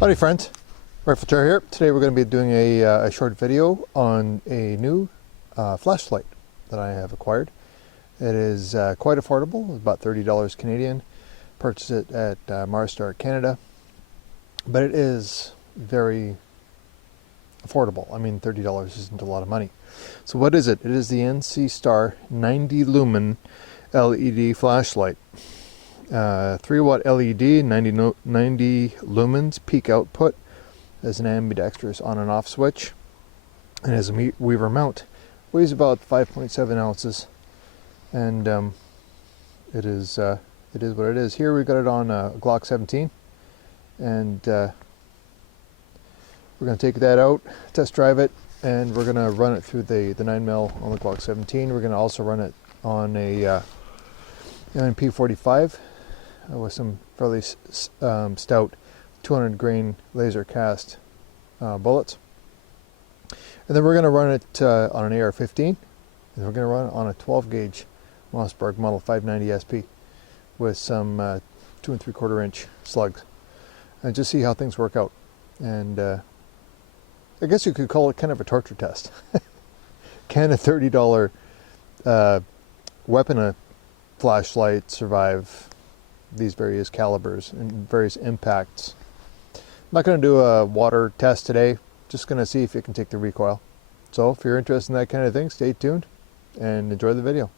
Howdy friends, Riflechair here. Today we're going to be doing a short video on a new flashlight that I have acquired. It is quite affordable, about $30 Canadian. Purchased it at Marstar Canada, but it is very affordable. I mean, $30 isn't a lot of money. So what is it? It is the NC Star 90 lumen LED flashlight. 3-watt LED, 90 lumens peak output. Has an ambidextrous on and off switch, and has a Weaver mount. Weighs about 5.7 ounces, and it is what it is. Here we got it on a Glock 17, and we're going to take that out, test drive it, and we're going to run it through the 9mm on the Glock 17. We're going to also run it on a MP45 with some fairly stout 200 grain laser cast bullets. And then we're going to run it on an AR-15, and we're going to run it on a 12 gauge Mossberg Model 590 SP with some 2 3/4 inch slugs, and just see how things work out. And I guess you could call it kind of a torture test. Can a $30 weapon flashlight survive these various calibers and various impacts? I'm not going to do a water test today, just going to see if it can take the recoil. So if you're interested in that kind of thing, stay tuned and enjoy the video.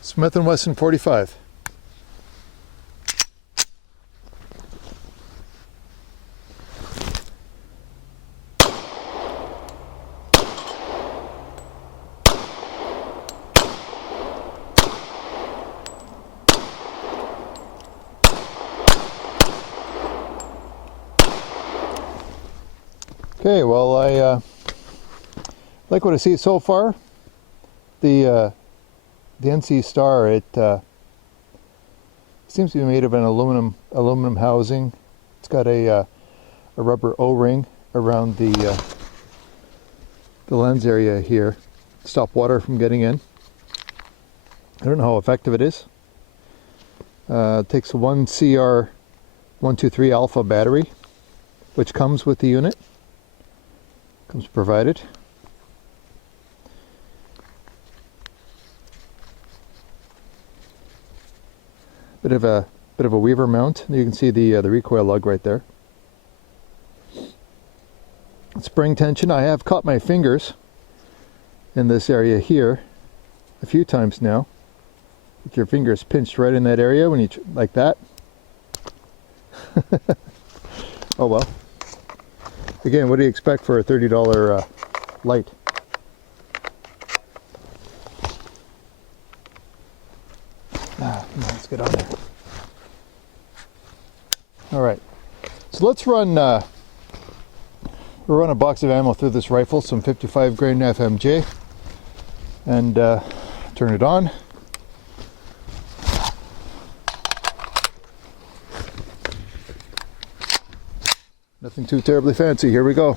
Smith & Wesson 45. Okay, well, I like what I see so far. The NC Star, it seems to be made of an aluminum housing. It's got a rubber O-ring around the lens area here to stop water from getting in. I don't know how effective it is. It takes a 1CR123 alpha battery, which comes with the unit. Comes provided. Bit of a Weaver mount. You can see the recoil lug right there. Spring tension. I have caught my fingers in this area here a few times now. With your fingers pinched right in that area when you like that. Oh well. Again, what do you expect for a $30 light? Let's get on there. All right, so let's run. We'll run a box of ammo through this rifle, some 55 grain FMJ, and turn it on. Nothing too terribly fancy. Here we go.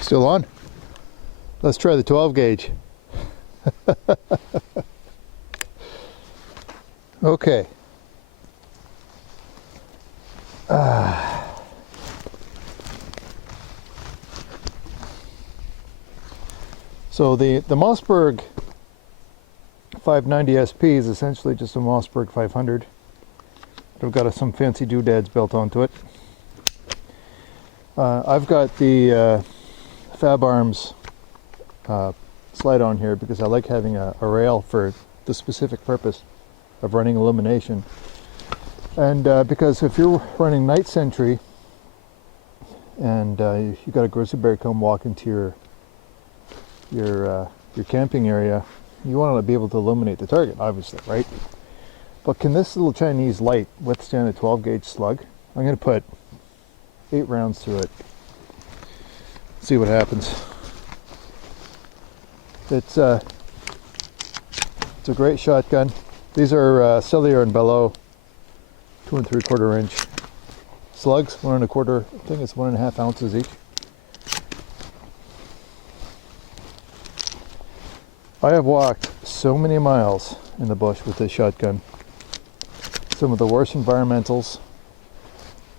Still on? Let's try the 12 gauge. Okay. So the Mossberg 590 SP is essentially just a Mossberg 500. I've got some fancy doodads built onto it. I've got the Fab Arms slide on here because I like having a rail for the specific purpose of running illumination. And because if you're running night sentry and you got a grizzly bear come walk into your camping area, you want to be able to illuminate the target, obviously, right? But can this little Chinese light withstand a 12 gauge slug? I'm going to put 8 rounds through it. See what happens. It's a great shotgun. These are Cellular and Bellow 2 3/4 inch slugs, 1 1/4. I think it's 1.5 ounces each. I have walked so many miles in the bush with this shotgun. Some of the worst environmentals.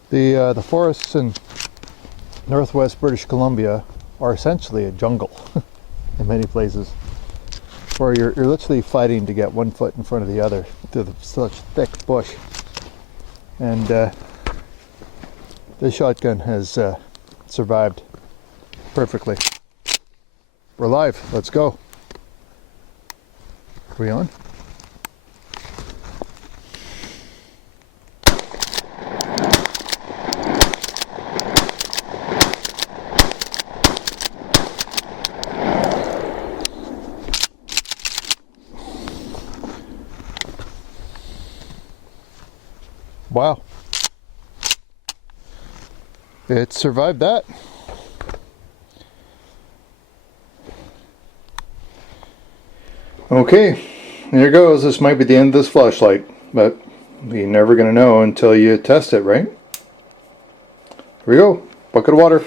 The forests in northwest British Columbia are essentially a jungle in many places, where you're literally fighting to get 1 foot in front of the other through such thick bush. And this shotgun has survived perfectly. We're live. Let's go. Are we on? Wow. It survived that. Okay, there goes. This might be the end of this flashlight, but you're never going to know until you test it, right? Here we go. Bucket of water.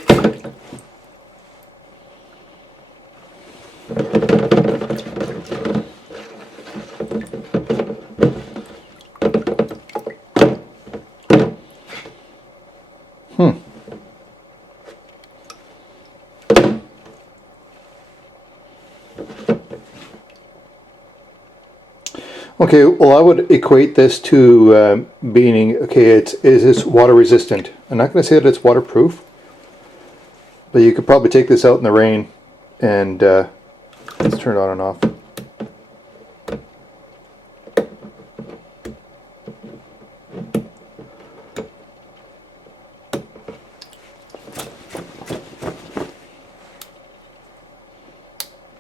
Okay, well, I would equate this to being, okay, is this water resistant? I'm not going to say that it's waterproof, but you could probably take this out in the rain and let's turn it on and off.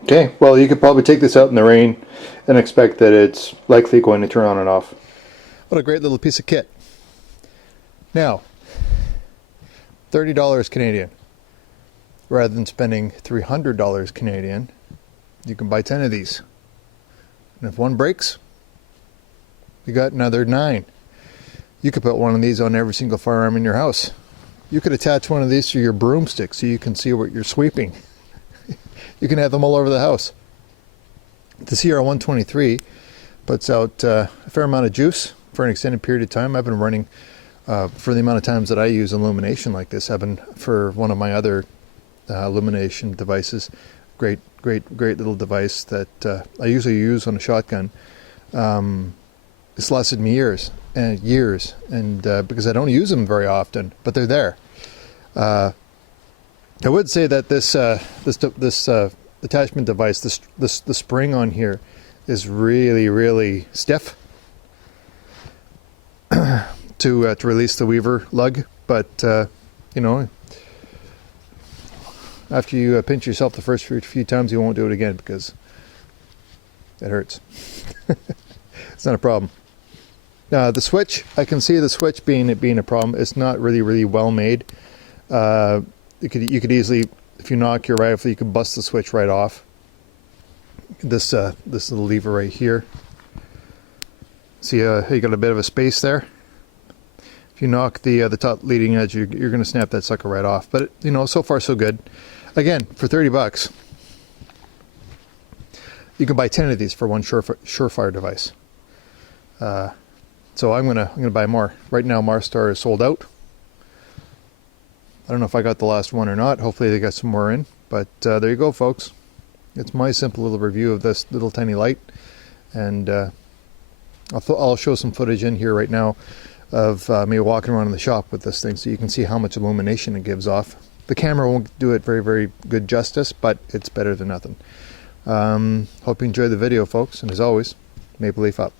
Okay, well, you could probably take this out in the rain and expect that it's likely going to turn on and off. What a great little piece of kit. Now, $30 Canadian. Rather than spending $300 Canadian, you can buy 10 of these. And if one breaks, you got another 9. You could put one of these on every single firearm in your house. You could attach one of these to your broomstick so you can see what you're sweeping. You can have them all over the house. The CR123 puts out a fair amount of juice for an extended period of time. I've been running, for the amount of times that I use illumination like this, I've been for one of my other illumination devices, great little device that I usually use on a shotgun. It's lasted me years, and because I don't use them very often, but they're there. I would say that this attachment device, the spring on here, is really stiff to release the Weaver lug. But you know, after you pinch yourself the first few times, you won't do it again because it hurts. It's not a problem. The switch, I can see the switch being a problem. It's not really well made. You could easily, if you knock your rifle, you could bust the switch right off. This little lever right here. See, you got a bit of a space there. If you knock the top leading edge, you're going to snap that sucker right off. But you know, so far so good. Again, for $30, you can buy 10 of these for one Surefire device. So I'm gonna buy more. Right now, Marstar is sold out. I don't know if I got the last one or not. Hopefully they got some more in. But there you go, folks. It's my simple little review of this little tiny light. And I'll show some footage in here right now of me walking around in the shop with this thing, so you can see how much illumination it gives off. The camera won't do it very good justice, but it's better than nothing. Hope you enjoyed the video, folks, and as always, Maple Leaf up.